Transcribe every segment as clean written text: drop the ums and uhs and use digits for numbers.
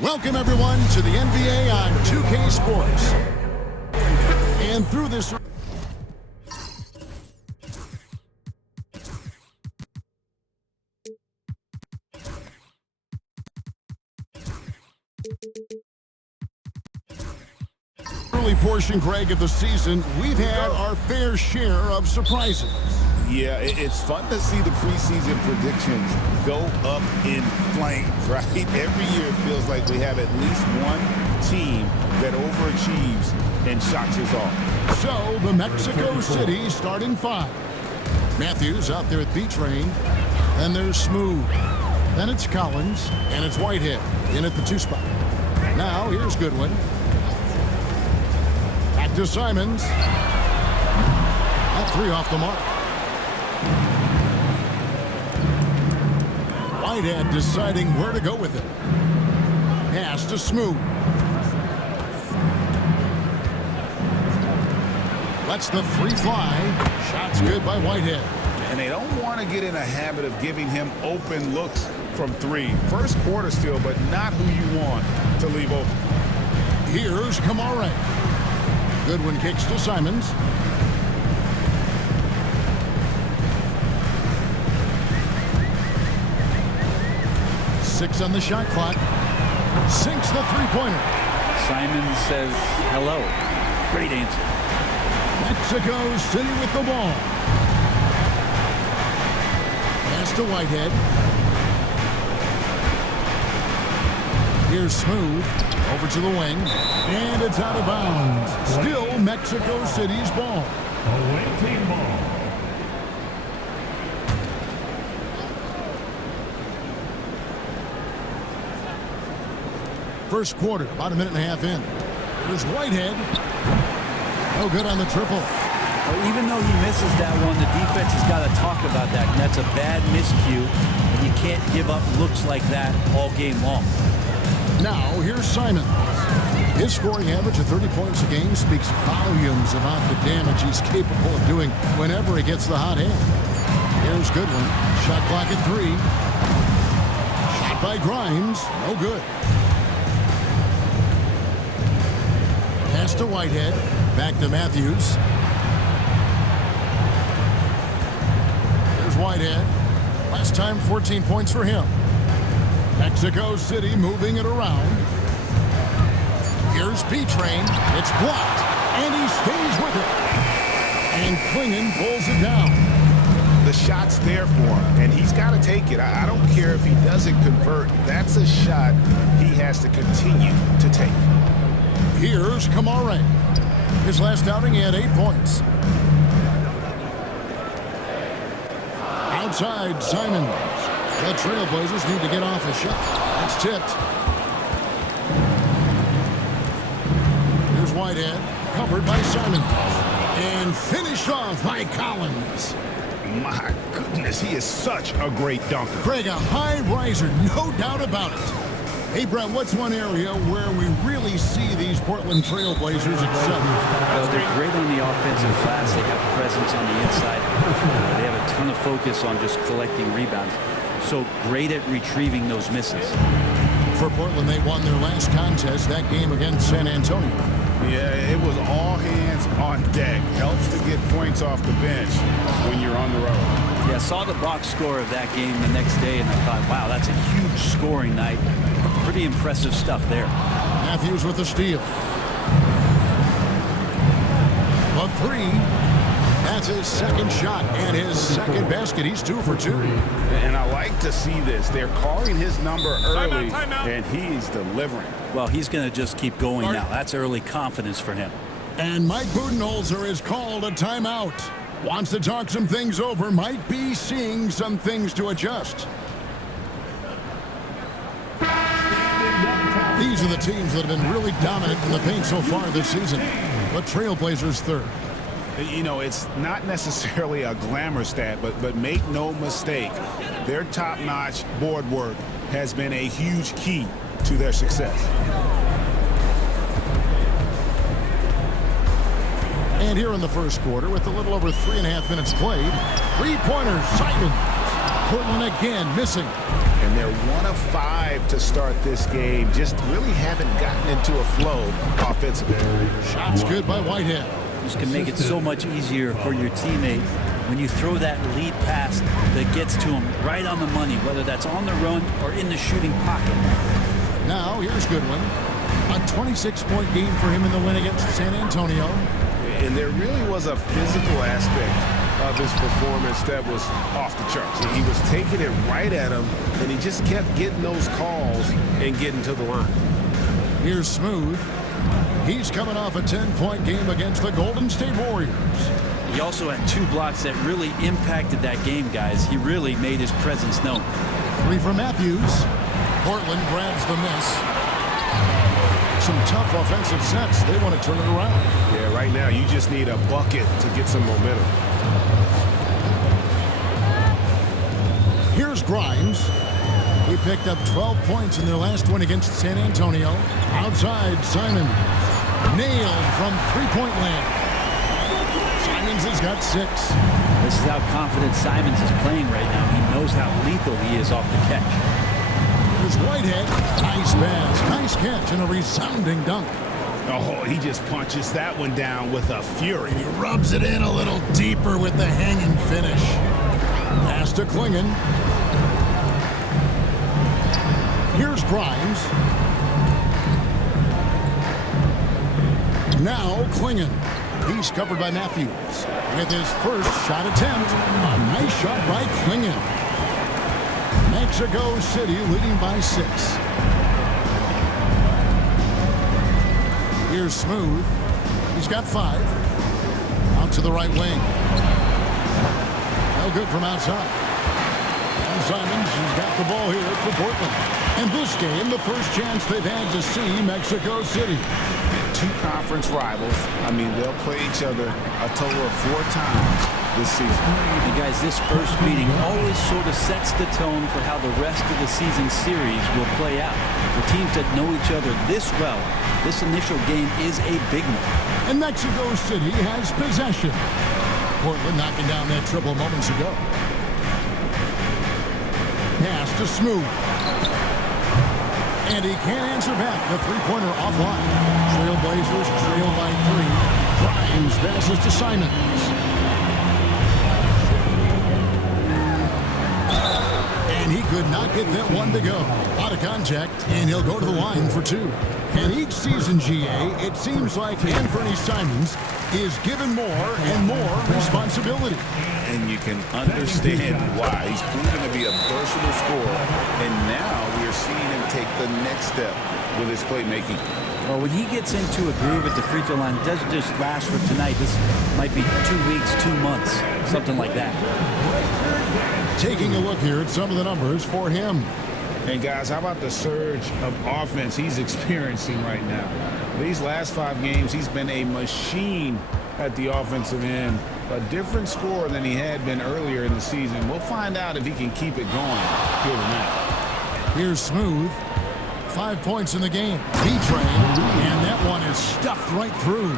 Welcome, everyone, to the NBA on 2K Sports. And through this... early portion, Greg, of the season, we've had our fair share of surprises. Yeah, it's fun to see the preseason predictions go up in flames, right? Every year it feels like we have at least one team that overachieves and shocks us all. So, the Mexico City starting five. Matthews out there at B-Train. Then there's Smooth. Then it's Collins. And it's Whitehead in at the 2 spot. Now, here's Goodwin. Back to Simons. That 3 off the mark. Whitehead deciding where to go with it. Pass to Smooth. Lets the 3 fly. Shot's good by Whitehead. And they don't want to get in a habit of giving him open looks from 3. First quarter still, but not who you want to leave open. Here's Kamara. Goodwin kicks to Simons. Six on the shot clock. Sinks the 3-pointer. Simons says hello. Great answer. Mexico City with the ball. Pass to Whitehead. Here's Smooth. Over to the wing. And it's out of bounds. Still Mexico City's ball. Away team ball. First quarter, about a minute and a half in. Here's Whitehead. No good on the triple. Well, even though he misses that one, the defense has got to talk about that. And that's a bad miscue. And you can't give up looks like that all game long. Now, here's Simon. His scoring average of 30 points a game speaks volumes about the damage he's capable of doing whenever he gets the hot hand. Here's Goodwin. Shot clock at 3. Shot by Grimes. No good. Pass to Whitehead. Back to Matthews. There's Whitehead. Last time, 14 points for him. Mexico City moving it around. Here's B-Train. It's blocked. And he stays with it. And Klingon pulls it down. The shot's there for him, and he's got to take it. I don't care if he doesn't convert. That's a shot he has to continue to take. Here's Kamara. His last outing, he had 8 points. Outside, Simons. The Trailblazers need to get off a shot. That's tipped. Here's Whitehead. Covered by Simons. And finished off by Collins. My goodness, he is such a great dunker. Craig, a high riser, no doubt about it. Hey, Brett, what's one area where we really see these Portland Trailblazers excel? Well, they're great on the offensive glass. They have presence on the inside. They have a ton of focus on just collecting rebounds. So great at retrieving those misses. For Portland, they won their last contest, that game against San Antonio. Yeah, it was all hands on deck. Helps to get points off the bench when you're on the road. Yeah, I saw the box score of that game the next day, and I thought, wow, that's a huge scoring night. Pretty impressive stuff there. Matthews with the steal. A 3. That's his second shot and his second basket. He's 2 for 2. And I like to see this. They're calling his number early, and he's delivering. Well, he's going to just keep going now. That's early confidence for him. And Mike Budenholzer has called a timeout. Wants to talk some things over. Might be seeing some things to adjust. These are the teams that have been really dominant in the paint so far this season. But Trailblazers third. You know, it's not necessarily a glamour stat, but make no mistake, their top-notch board work has been a huge key to their success. And here in the first quarter, with a little over 3.5 minutes played, 3-pointer, Simons. Portland again missing. And they're 1 of 5 to start this game. Just really haven't gotten into a flow offensively. Shots good by Whitehead. This can make it so much easier for your teammate when you throw that lead pass that gets to him right on the money, whether that's on the run or in the shooting pocket. Now here's Goodwin. A 26-point game for him in the win against San Antonio. And there really was a physical aspect of his performance that was off the charts. He was taking it right at him, and he just kept getting those calls and getting to the line. Here's Smooth. He's coming off a 10-point game against the Golden State Warriors. He also had 2 blocks that really impacted that game, guys. He really made his presence known. 3 for Matthews. Portland grabs the miss. Some tough offensive sets. They want to turn it around. Yeah, right now you just need a bucket to get some momentum. Here's Grimes. He picked up 12 points in their last win against San Antonio. Outside, Simon. Nailed from three-point land. Simons has got 6. This is how confident Simons is playing right now. He knows how lethal he is off the catch. Here's Whitehead. Nice pass, nice catch, and a resounding dunk. Oh, he just punches that one down with a fury. He rubs it in a little deeper with the hanging finish. Pass to Klingon. Here's Grimes. Now Klingon. He's covered by Matthews. With his first shot attempt, a nice shot by Klingon. Mexico City leading by 6. Here's Smooth. He's got 5. Out to the right wing. No good from outside. And Simons has got the ball here for Portland. And this game, the first chance they've had to see Mexico City. 2 conference rivals. I mean, they'll play each other a total of 4 times this season. And guys, this first meeting always sort of sets the tone for how the rest of the season series will play out. For teams that know each other this well, this initial game is a big one. And Mexico City has possession. Portland knocking down that triple moments ago. Pass to Smooth. And he can't answer back. The three-pointer offline. Trailblazers trail by 3. Grimes passes to Simons. And he could not get that one to go. Out of contact, and he'll go to the line for 2. And each season, GA, it seems like Anthony Simons is given more and more responsibility. And you can understand why. He's proven to be a versatile scorer, and now we're seeing him take the next step with his playmaking. Well, when he gets into a groove at the free throw line, it doesn't just last for tonight. This might be 2 weeks, 2 months, something like that. Taking a look here at some of the numbers for him. And guys, how about the surge of offense he's experiencing right now? These last 5 games, he's been a machine at the offensive end. A different scorer than he had been earlier in the season. We'll find out if he can keep it going here tonight. Here's Smooth. 5 points in the game. B-Train. And that one is stuffed right through.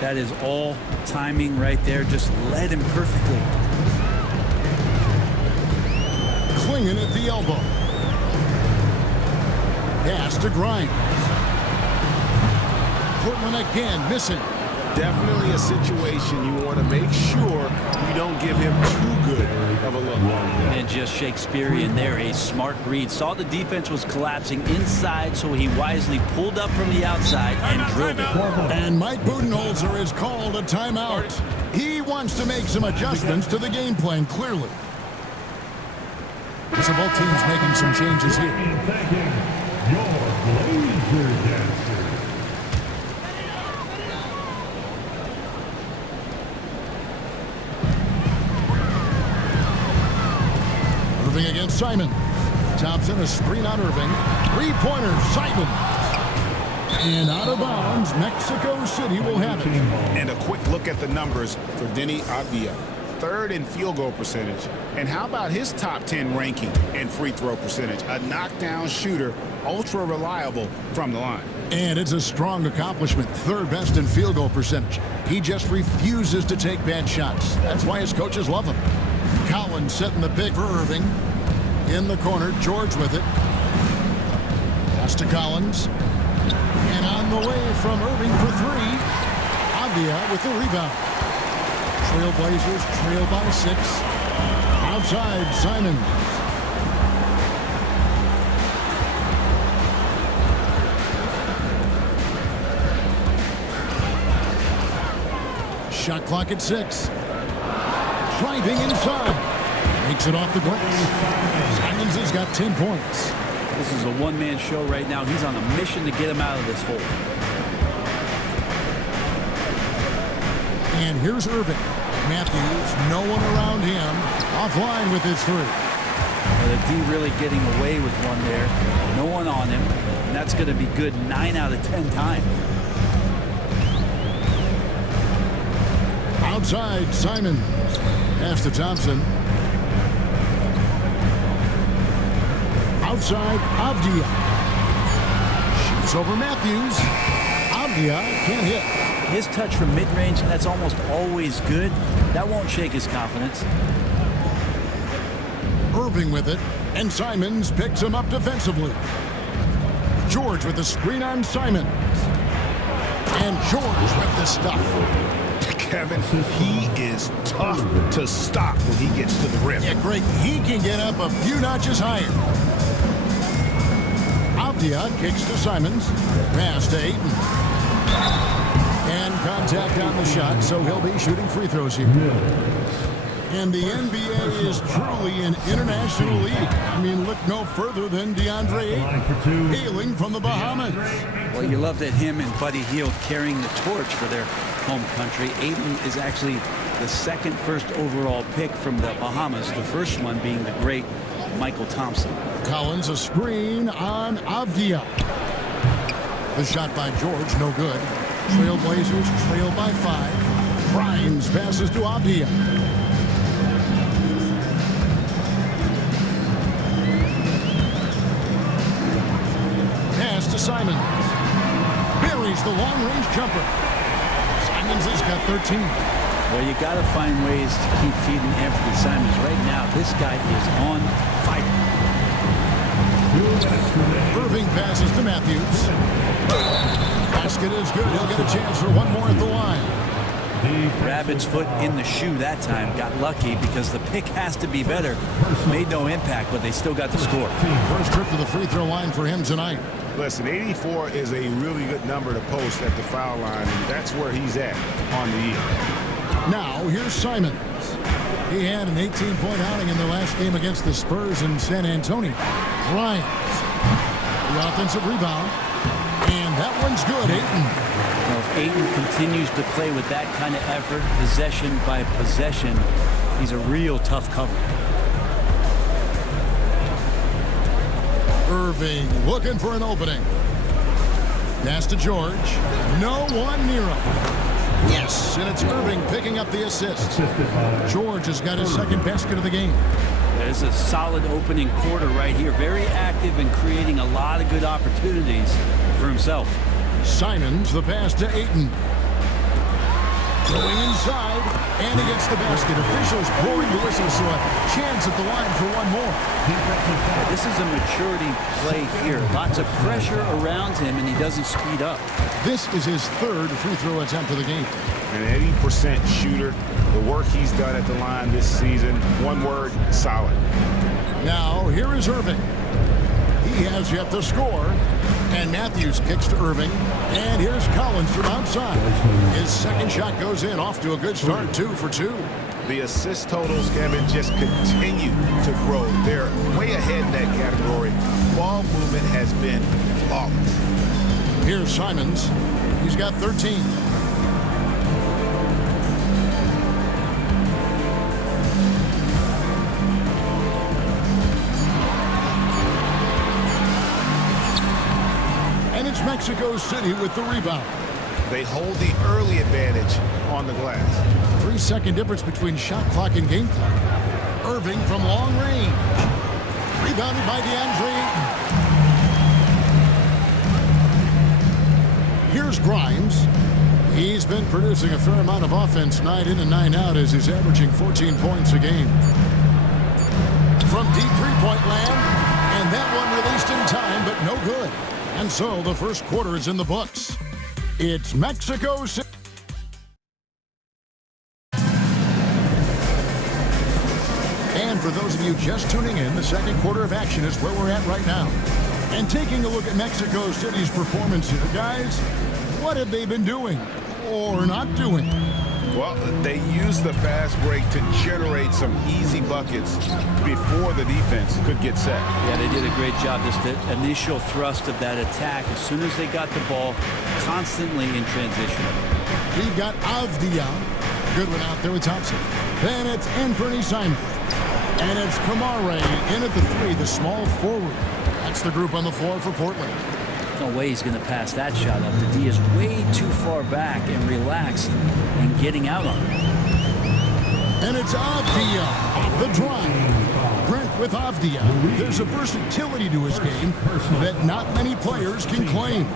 That is all timing right there. Just led him perfectly. Klingon at the elbow. Pass to Grimes. Portland again missing. Definitely a situation you want to make sure you don't give him too good of a look. And just Shakespearean there, a smart read. Saw the defense was collapsing inside, so he wisely pulled up from the outside and drilled it. And Mike Budenholzer has called a timeout. He wants to make some adjustments to the game plan, clearly. So both teams making some changes here. Your Blazer Dancer. Irving against Simon. Thompson, a screen on Irving. Three-pointer, Simon. And out of bounds, Mexico City will have it. And a quick look at the numbers for Denny Avdia. 3rd in field goal percentage. And how about his top 10 ranking in free throw percentage? A knockdown shooter, ultra reliable from the line. And it's a strong accomplishment. 3rd best in field goal percentage. He just refuses to take bad shots. That's why his coaches love him. Collins setting the pick for Irving. In the corner, George with it. Pass to Collins. And on the way from Irving for three. Avdia with the rebound. Trailblazers trail by 6. Outside, Simon. Shot clock at 6. Driving inside. Makes it off the glass. Simons has got 10 points. This is a one-man show right now. He's on a mission to get him out of this hole. And here's Irving. Matthews, no one around him. Offline with his three. Well, the D really getting away with one there. No one on him. And that's going to be good 9 out of 10 times. Outside, Simon. Pass to Thompson. Outside, Avdia. Shoots over Matthews. Avdia can't hit. His touch from mid-range, that's almost always good. That won't shake his confidence. Irving with it, and Simons picks him up defensively. George with the screen on Simons. And George with the stuff. Kevin, he is tough to stop when he gets to the rim. Yeah, Greg, he can get up a few notches higher. Avdia kicks to Simons. Pass to Ayton. And contact on the shot, so he'll be shooting free throws here. And the NBA is truly an international league. I mean, look no further than DeAndre Ayton, hailing from the Bahamas. Well, you love that him and Buddy Hield carrying the torch for their home country. Ayton is actually the second first overall pick from the Bahamas, the first one being the great Michael Thompson. Collins a screen on Avdia. The shot by George, no good. Trailblazers trail by 5. Grimes passes to Avdia. Pass to Simons. Buries the long-range jumper. Simons has got 13. Well, you got to find ways to keep feeding Anthony Simons. Right now, this guy is on fire. Irving passes to Matthews. Basket is good. He'll get a chance for one more at the line. Rabbit's foot in the shoe that time. Got lucky because the pick has to be better. Made no impact, but they still got the score. First trip to the free throw line for him tonight. Listen, 84 is a really good number to post at the foul line, and that's where he's at on the year. Now, here's Simons. He had an 18-point outing in their last game against the Spurs in San Antonio. Grimes, the offensive rebound. And that one's good, Ayton. Well, if Ayton continues to play with that kind of effort, possession by possession, he's a real tough cover. Irving looking for an opening. Pass to George. No one near him. Yes, and it's Irving picking up the assist. George has got his second basket of the game. There's a solid opening quarter right here. Very active and creating a lot of good opportunities for himself. Simons, the pass to Ayton. Going inside, and he gets the basket. Officials blowing the whistle, so a chance at the line for one more. This is a maturity play here. Lots of pressure around him, and he doesn't speed up. This is his third free throw attempt of the game. An 80% shooter. The work he's done at the line this season, one word, solid. Now, here is Irving. He has yet to score. And Matthews kicks to Irving. And here's Collins from outside. His second shot goes in, off to a good start, 2 for 2. The assist totals, Kevin, just continue to grow. They're way ahead in that category. Ball movement has been flawless. Here's Simons. He's got 13. And it's Mexico City with the rebound. They hold the early advantage on the glass. 3-second difference between shot clock and game clock. Irving from long range. Rebounded by DeAndre Ayton. Here's Grimes. He's been producing a fair amount of offense night in and night out as he's averaging 14 points a game. From deep three-point three-point land, and that one released in time, but no good. And so the first quarter is in the books. It's Mexico City. And for those of you just tuning in, the second quarter of action is where we're at right now. And taking a look at Mexico City's performance here, guys, what have they been doing or not doing? Well, they used the fast break to generate some easy buckets before the defense could get set. Yeah, they did a great job. Just the initial thrust of that attack, as soon as they got the ball, constantly in transition. We've got Avdia. Good one out there with Thompson. Then it's Anthony Simon. And it's Kamare in at the three, the small forward. That's the group on the floor for Portland. No way he's going to pass that shot up. The D is way too far back and relaxed and getting out on it. And it's Avdia off the drive. Brent with Avdia. There's a versatility to his game that not many players can claim.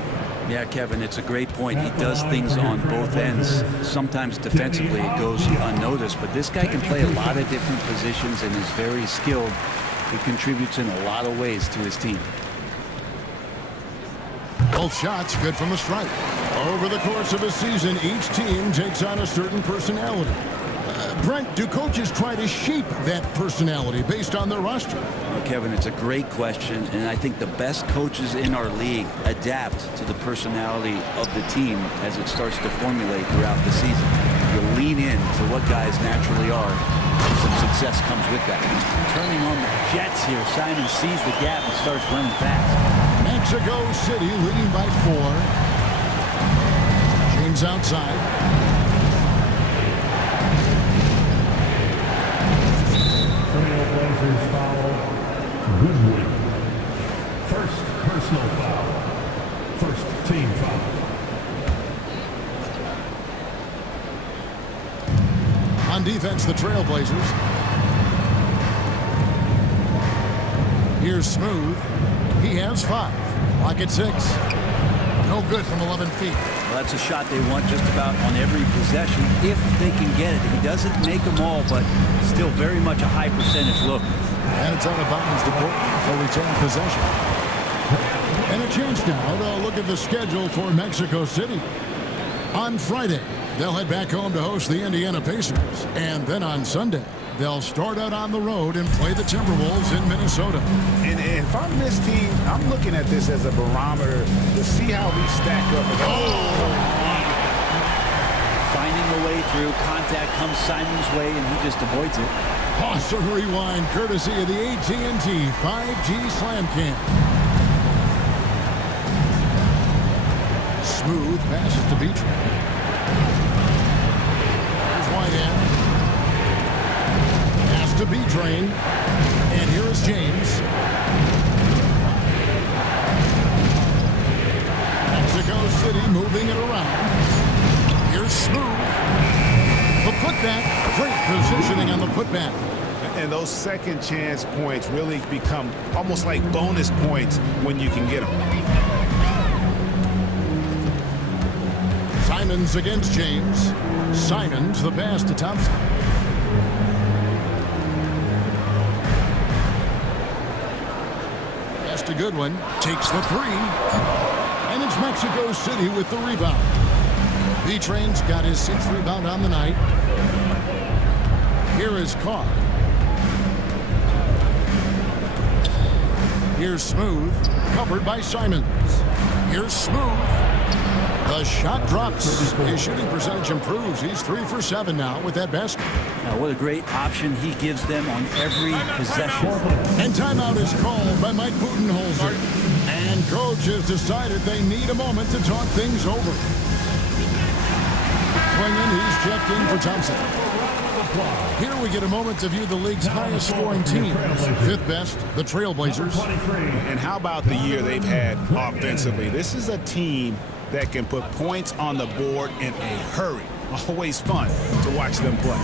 Yeah, Kevin, it's a great point. He does things on both ends. Sometimes defensively it goes unnoticed, but this guy can play a lot of different positions and is very skilled. He contributes in a lot of ways to his team. Both shots good from the stripe. Over the course of a season, each team takes on a certain personality. Brent, do coaches try to shape that personality based on their roster? Well, Kevin, it's a great question, and I think the best coaches in our league adapt to the personality of the team as it starts to formulate throughout the season. You lean in to what guys naturally are. Some success comes with that. Turning on the Jets here, Simon sees the gap and starts running fast. Mexico City leading by 4. James outside. Trailblazers foul. Goodwin. First personal foul. First team foul. On defense, the Trailblazers. Here's Smooth. He has 5. Lock at 6. No good from 11 feet. Well, that's a shot they want just about on every possession if they can get it. He doesn't make them all, but still very much a high percentage look. And it's out of bounds to Portland for return possession. And a chance now to look at the schedule for Mexico City. On Friday, they'll head back home to host the Indiana Pacers. And then on Sunday, they'll start out on the road and play the Timberwolves in Minnesota. And if I'm this team, I'm looking at this as a barometer to see how we stack up. Finding the way through, contact comes Simon's way, and he just avoids it. Awesome rewind, courtesy of the AT&T 5G Slam Cam. Smooth passes to Beatrice. Here's Whitehead. Pass to B-Train. And here is James. Mexico City moving it around. Here's Smooth. The putback. Great positioning on the putback. And those second chance points really become almost like bonus points when you can get them. Simons against James. Simons the pass to Thompson. Pass to Goodwin. Takes the 3. And it's Mexico City with the rebound. B-Train's got his 6th rebound on the night. Here is Carr. Here's Smooth. Covered by Simons. Here's Smooth. The shot drops. His shooting percentage improves. He's 3 for 7 now with that basket. Now, what a great option he gives them on every possession. And timeout is called by Mike Budenholzer. And coach has decided they need a moment to talk things over. Swinging, he's checked in for Thompson. Here we get a moment to view the league's highest scoring teams. 5th best, the Trailblazers. And how about the year they've had offensively? This is a team that can put points on the board in a hurry. Always fun to watch them play.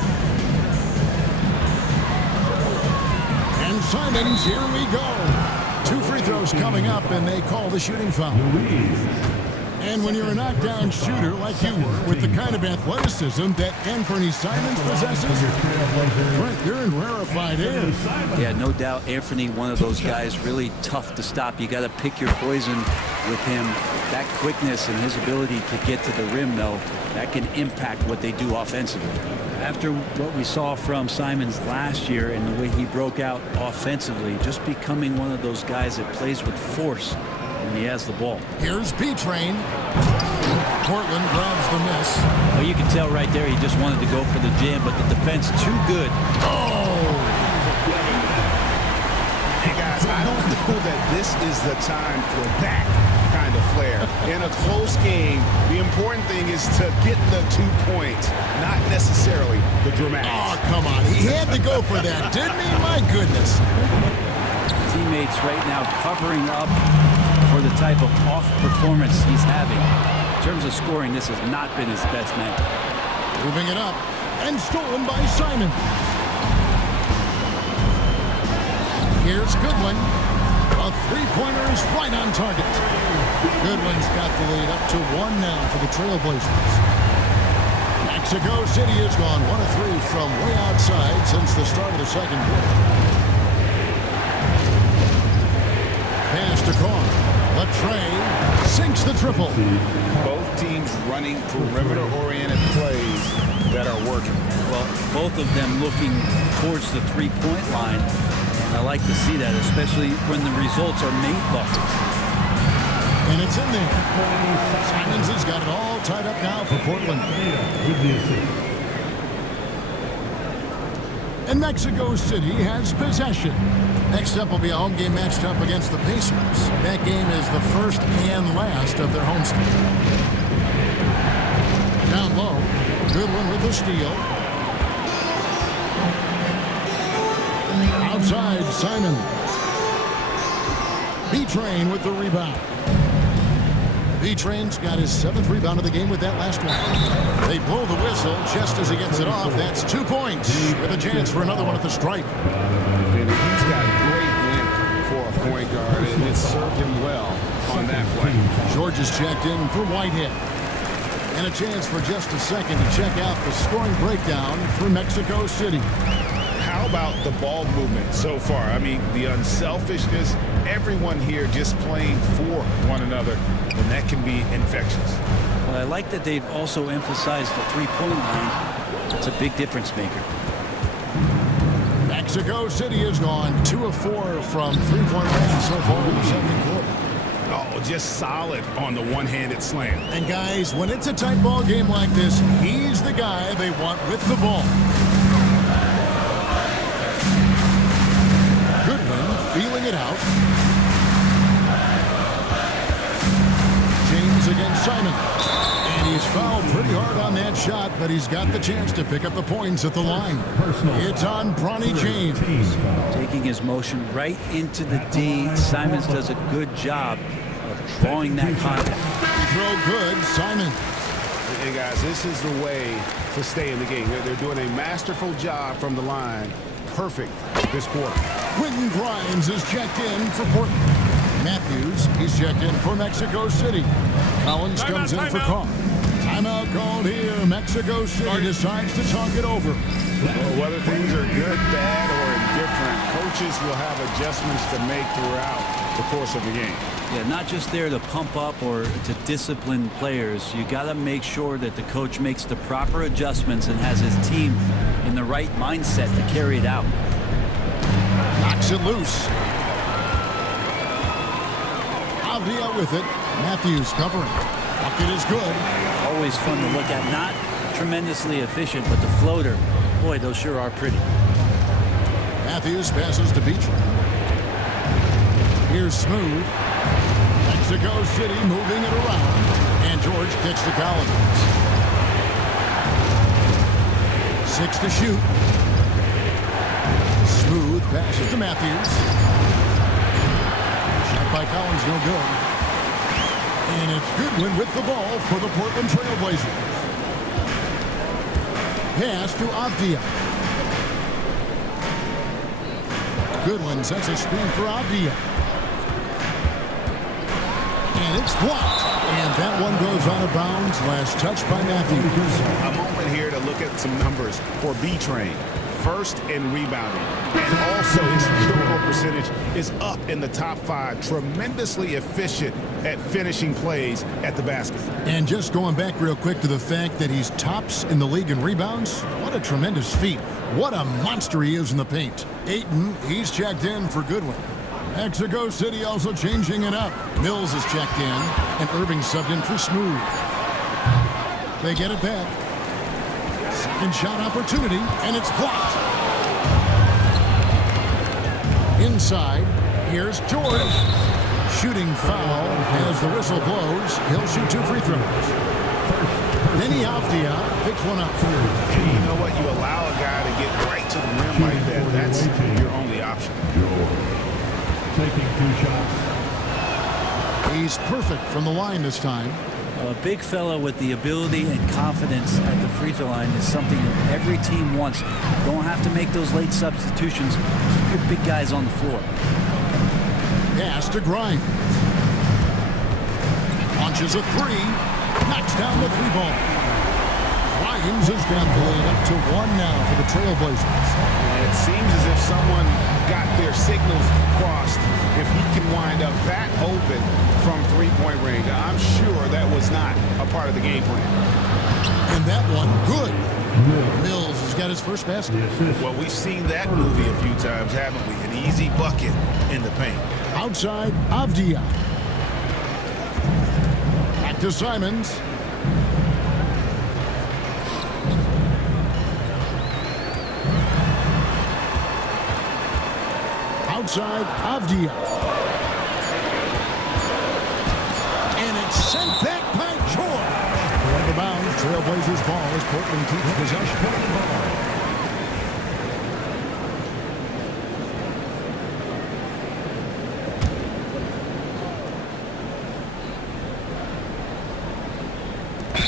And Simons, here we go. 2 free throws coming up, and they call the shooting foul. And when you're a knockdown shooter like you were, with the kind of athleticism that Anthony Simons possesses, Brent, you're in rarefied air. Yeah, no doubt Anthony, one of those guys really tough to stop. You got to pick your poison with him. That quickness and his ability to get to the rim, though, that can impact what they do offensively. After what we saw from Simons last year and the way he broke out offensively, just becoming one of those guys that plays with force when he has the ball. Here's B-Train. Portland grabs the miss. Well, you can tell right there he just wanted to go for the jam, but the defense too good. Oh! Hey, guys, I don't know that this is the time for that kind of flair. In a close game, the important thing is to get the 2 points, not necessarily the dramatics. Oh, come on. He had to go for that, didn't he? My goodness. Teammates right now covering up for the type of off performance he's having. In terms of scoring, this has not been his best night. Moving it up and stolen by Simon. Here's Goodwin. A three-pointer is right on target. Goodwin's got the lead up to 1 now for the Trailblazers. Mexico City has gone 1 of 3 from way outside since the start of the second quarter. Pass to Korn. The tray sinks the triple. Both teams running perimeter-oriented plays that are working. Well, both of them looking towards the three-point line. And I like to see that, especially when the results are made buckets. And it's in there. Simons has got it all tied up now for Portland. And Mexico City has possession. Next up will be a home game matched up against the Pacers. That game is the first and last of their homestand. Down low, Goodwin with the steal. Outside, Simon. B-Train with the rebound. B-Train's got his 7th rebound of the game with that last one. They blow the whistle just as he gets it off. That's 2 points with a chance for another one at the stripe. And he's got great length for a point guard, and it served him well on that play. George is checked in for Whitehead. And a chance for just a second to check out the scoring breakdown for Mexico City. How about the ball movement so far? I mean, the unselfishness, everyone here just playing for one another, and that can be infectious. Well, I like that they've also emphasized the three-point line. It's a big difference maker. Mexico City has gone 2 of 4 from three-point range so far in the second quarter. Oh, just solid on the one-handed slam. And guys, when it's a tight ball game like this, he's the guy they want with the ball. Goodwin feeling it out. James against Simon. And he's fouled pretty hard on that shot, but he's got the chance to pick up the points at the line. It's on Bronny James. Taking his motion right into the D. Simons does a good job of drawing that contact. Throw good, Simon. Hey, guys, this is the way to stay in the game. They're doing a masterful job from the line. Perfect this quarter. Quentin Grimes is checked in for Portland. Matthews, he's checked in for Mexico City. Collins comes in for Carr. Timeout called here. Mexico City decides to talk it over. Well, whether things are good, bad, or indifferent, coaches will have adjustments to make throughout the course of the game. Yeah, not just there to pump up or to discipline players. You got to make sure that the coach makes the proper adjustments and has his team in the right mindset to carry it out. Knocks it loose. Avdia with it. Matthews covering. Bucket is good. Always fun to look at. Not tremendously efficient, but the floater, boy, those sure are pretty. Matthews passes to Beecher. Here's Smooth. Mexico City moving it around. And George kicks to Collins. 6 to shoot. Smooth passes to Matthews. Shot by Collins, no good. And it's Goodwin with the ball for the Portland Trailblazers. Pass to Avdia. Goodwin sets a screen for Avdia. And it's blocked. And that one goes out of bounds. Last touch by Matthews. A moment here to look at some numbers for B-Train. First in rebounding. And also his field goal percentage is up in the top 5. Tremendously efficient at finishing plays at the basket. And just going back real quick to the fact that he's tops in the league in rebounds. What a tremendous feat. What a monster he is in the paint. Ayton, he's checked in for Goodwin. Mexico City also changing it up. Mills is checked in, and Irving subbed in for Smooth. They get it back. Second shot opportunity, and it's blocked. Inside, here's George. Shooting foul as the whistle blows. He'll shoot 2 free throws. Denny Avdia picks one up. And you know what? You allow a guy to get right to the rim like that. That's your only option. Taking 2 shots. He's perfect from the line this time. A big fella with the ability and confidence at the free throw line is something that every team wants. Don't have to make those late substitutions. Keep your big guys on the floor. Pass to Grimes. Launches a 3. Knocks down the 3-ball. Grimes has got the lead up to 1 now for the Trailblazers. And it seems as if someone got their signals crossed. If he can wind up that open from 3-point range, I'm sure that was not a part of the game plan. And that one, good. Mills has got his first basket. Well, we've seen that movie a few times, haven't we? An easy bucket in the paint. Outside, Avdia. Back to Simons. Outside, Avdia. And it's sent back by George. Out of bounds, Trailblazers ball as Portland keeps possession.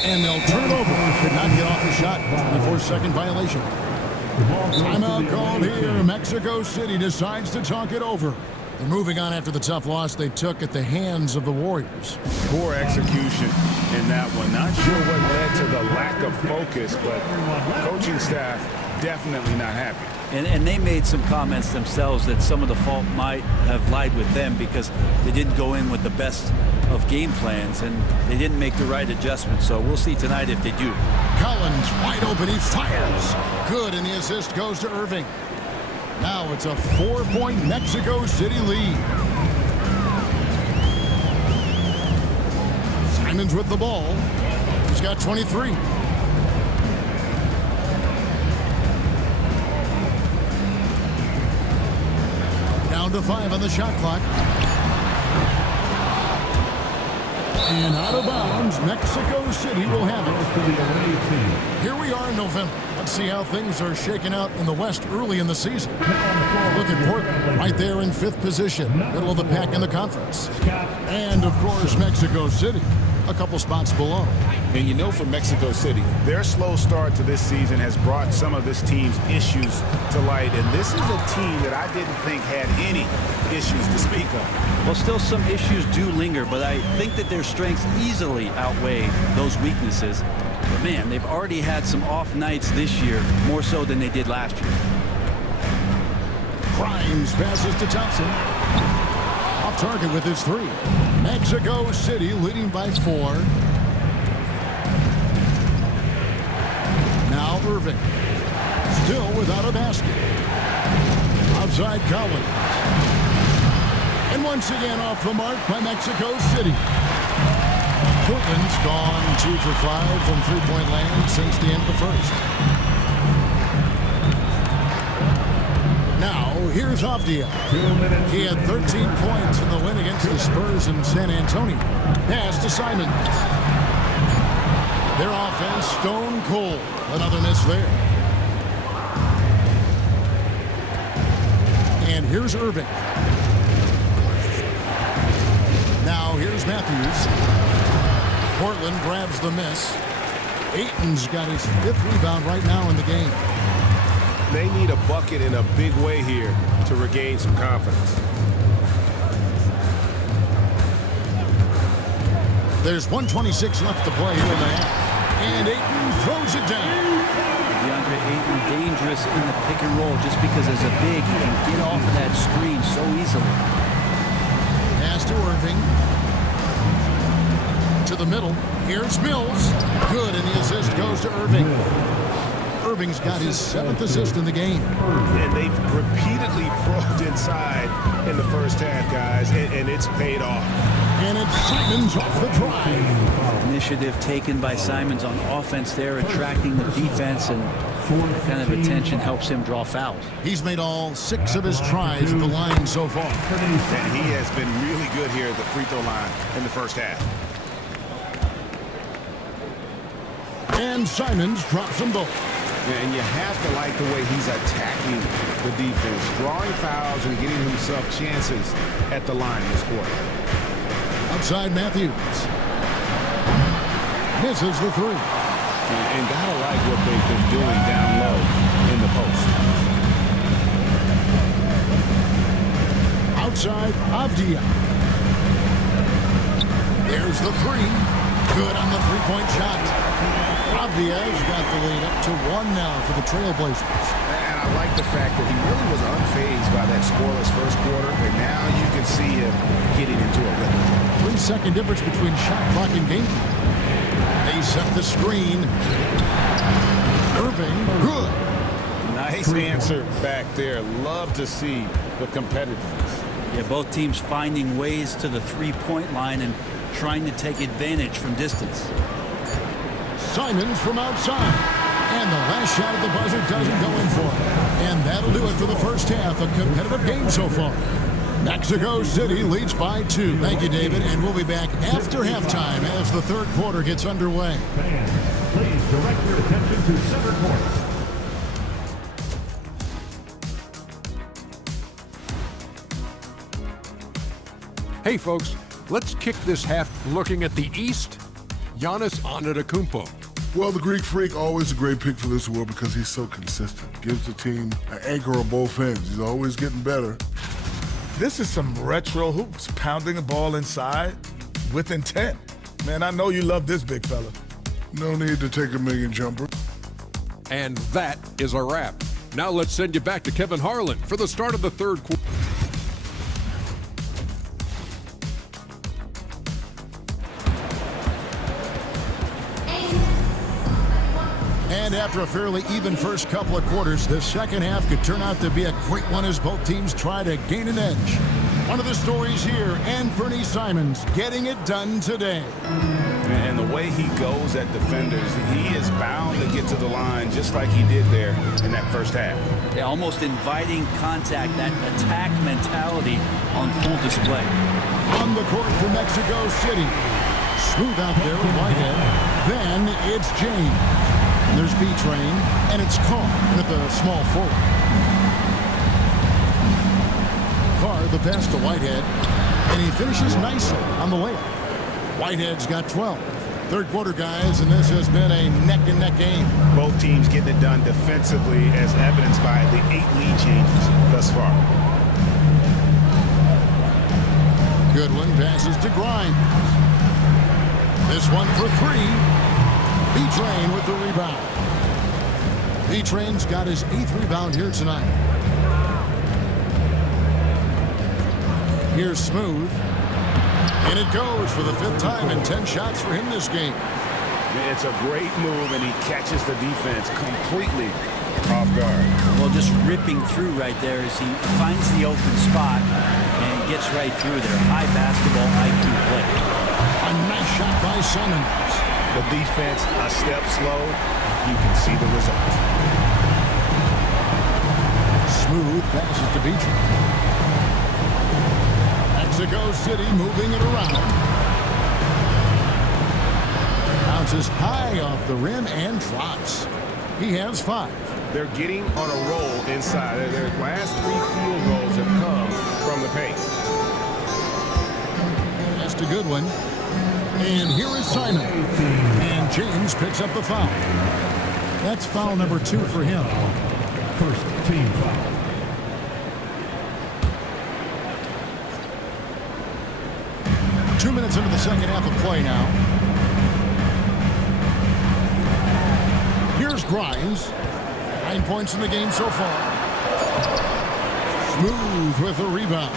And they'll turn it over. Could not get off the shot. 24-second violation. Timeout called here. Mexico City decides to talk it over. They're moving on after the tough loss they took at the hands of the Warriors. Poor execution in that one. Not sure what led to the lack of focus, but coaching staff definitely not happy. And they made some comments themselves that some of the fault might have lied with them because they didn't go in with the best of game plans and they didn't make the right adjustments. So we'll see tonight if they do. Collins wide open. He fires. Good, and the assist goes to Irving. Now it's a 4-point Mexico City lead. Simons with the ball. He's got 23. Down to 5 on the shot clock. And out of bounds, Mexico City will have it. Here we are in November. Let's see how things are shaking out in the West early in the season. Look at Portland, right there in 5th position, middle of the pack in the conference. And, of course, Mexico City, a couple spots below. And you know, for Mexico City, their slow start to this season has brought some of this team's issues to light. And this is a team that I didn't think had any issues to speak of. Well, still some issues do linger, but I think that their strengths easily outweigh those weaknesses. But man, they've already had some off nights this year, more so than they did last year. Grimes passes to Thompson. Off target with his 3. Mexico City leading by 4. Now Irving. Still without a basket. Outside Collins. And once again off the mark by Mexico City. Portland's gone 2 for 5 from 3-point land since the end of the first. Now, here's Avdia. He had 13 points in the win against the Spurs in San Antonio. Pass to Simons. Their offense stone cold. Another miss there. And here's Irving. Now, here's Matthews. Portland grabs the miss. Ayton's got his 5th rebound right now in the game. They need a bucket in a big way here to regain some confidence. There's 1:26 left to play here in the half. And Ayton throws it down. DeAndre Ayton dangerous in the pick and roll just because as a big, he can get off of that screen so easily. Pass to Irving. To the middle. Here's Mills. Good, and the assist goes to Irving. Irving's got his 7th assist in the game. And they've repeatedly probed inside in the first half, guys, and it's paid off. And it's Simons off the drive. Initiative taken by Simons on offense there, attracting the defense, and that kind of attention helps him draw fouls. He's made all 6 of his tries at the line so far. And he has been really good here at the free throw line in the first half. And Simons drops them both. And you have to like the way he's attacking the defense, drawing fouls and getting himself chances at the line this quarter. Outside Matthews. Misses the 3. And gotta like what they've been doing down low in the post. Outside Avdia. There's the 3. Good on the 3-point shot. Avdia's got the lead up to 1 now for the Trailblazers. And I like the fact that he really was unfazed by that scoreless first quarter, and now you can see him getting into a rhythm. 3-second difference between shot clock and game clock. They set the screen. Irving, good. Nice answer back there. Love to see the competitiveness. Yeah, both teams finding ways to the 3-point line and trying to take advantage from distance. Simons from outside. And the last shot at the buzzer doesn't go in for him. And that'll do it for the first half. A competitive game so far. Mexico City leads by 2. Thank you, David. And we'll be back after halftime as the third quarter gets underway. Fans, please direct your attention to center court. Hey, folks, let's kick this half looking at the East. Giannis Antetokounmpo. Well, the Greek Freak, always a great pick for this award because he's so consistent. Gives the team an anchor on both ends. He's always getting better. This is some retro hoops, pounding the ball inside with intent. Man, I know you love this big fella. No need to take a million jumper. And that is a wrap. Now let's send you back to Kevin Harlan for the start of the third quarter. And after a fairly even first couple of quarters, the second half could turn out to be a great one as both teams try to gain an edge. One of the stories here, Anthony Simons getting it done today. And the way he goes at defenders, he is bound to get to the line just like he did there in that first half. Yeah, almost inviting contact, that attack mentality on full display. On the court for Mexico City. Smooth out there with Whitehead. Then it's James. And there's B-Train, and it's Carr at the small forward. Carr the pass to Whitehead, and he finishes nicely on the layup. Whitehead's got 12. Third quarter, guys, and this has been a neck-and-neck game. Both teams getting it done defensively as evidenced by the 8 lead changes thus far. Goodwin passes to Grimes. This one for 3. B-Train with the rebound. B-Train's got his 8th rebound here tonight. Here's Smooth. And it goes for the 5th time and 10 shots for him this game. It's a great move, and he catches the defense completely off guard. Well, just ripping through right there as he finds the open spot and gets right through there. High basketball IQ play. A nice shot by Simons. The defense a step slow. You can see the result. Smooth passes to Beecher. Mexico City moving it around. Bounces high off the rim and drops. He has 5. They're getting on a roll inside. Their last 3 field goals have come from the paint. That's a good one. And here is Simon. And James picks up the foul. That's foul number 2 for him. First team foul. 2 minutes into the second half of play now. Here's Grimes. 9 points in the game so far. Smooth with the rebound.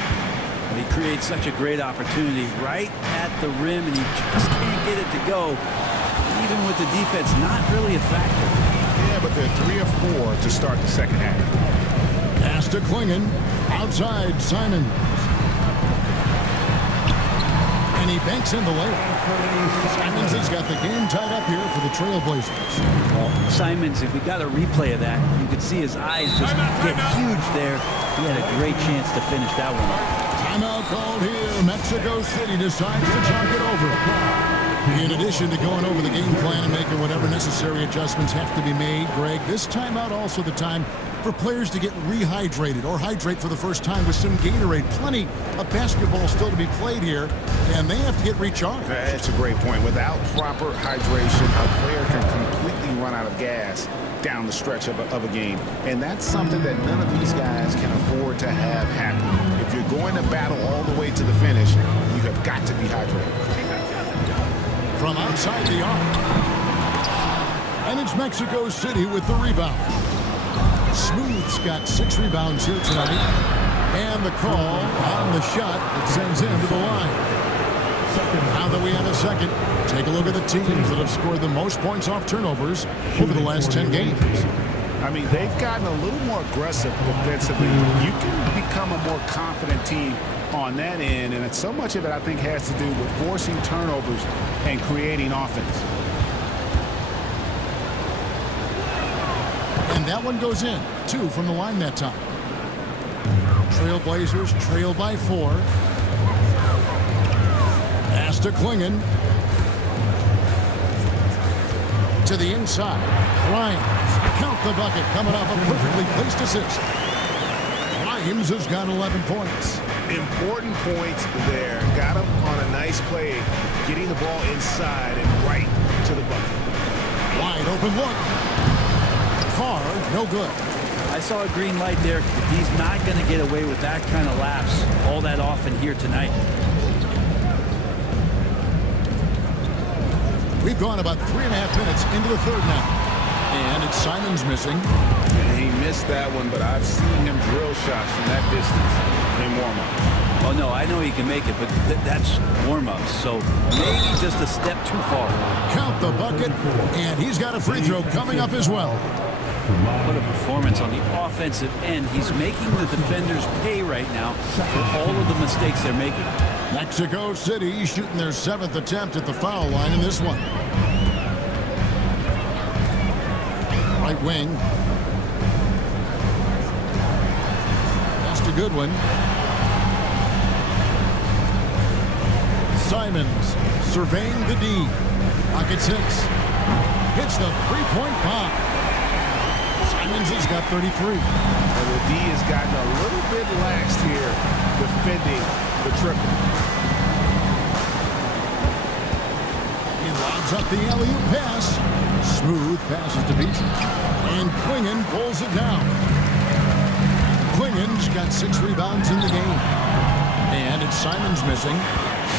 He creates such a great opportunity right at the rim, and he just can't get it to go. Even with the defense not really a factor. Yeah, but they're 3 of 4 to start the second half. Pass to Klingon. Outside, Simons. And he banks in the layup. Simons has got the game tied up here for the Trailblazers. Well, Simons, if we got a replay of that, you could see his eyes just get huge there. He had a great chance to finish that one up. Timeout called here. Mexico City decides to talk it over. In addition to going over the game plan and making whatever necessary adjustments have to be made, Greg, this timeout also the time for players to get rehydrated or hydrate for the first time with some Gatorade. Plenty of basketball still to be played here, and they have to get recharged. That's a great point. Without proper hydration, a player can completely run out of gas down the stretch of a game. And that's something that none of these guys can afford to have happen. If you're going to battle all the way to the finish, you have got to be hydrated. From outside the arc. And it's Mexico City with the rebound. Smooth's got 6 rebounds here tonight. And the call on the shot that sends him to the line. Now that we have a second, take a look at the teams that have scored the most points off turnovers over the last 10 games. I mean, they've gotten a little more aggressive defensively. You can become a more confident team on that end, and so much of it, I think, has to do with forcing turnovers and creating offense. And that one goes in. 2 from the line that time. Trailblazers trail by 4. Pass to Klingon. To the inside. Grimes. Count the bucket. Coming off a perfectly placed assist. Grimes has got 11 points. Important points there. Got him on a nice play, getting the ball inside and right to the bucket. Wide open look. Carr, no good. I saw a green light there. He's not going to get away with that kind of lapse all that often here tonight. We've gone about 3.5 minutes into the third now. And it's Simons missing. And he missed that one, but I've seen him drill shots from that distance in warm-up. Oh, no, I know he can make it, but that's warm-ups, so maybe just a step too far. Count the bucket, and he's got a free throw coming up as well. What a performance on the offensive end. He's making the defenders pay right now for all of the mistakes they're making. Mexico City shooting their 7th attempt at the foul line in this one. Right wing. That's a good one. Simons surveying the D. Pocket 6. Hits the three-point bomb. Simons has got 33. And the D has gotten a little bit laxed here defending the triple. He lobs up the alley-oop pass. Smooth passes to Beasley. And Klingon pulls it down. Klingon's got 6 rebounds in the game. And it's Simons missing.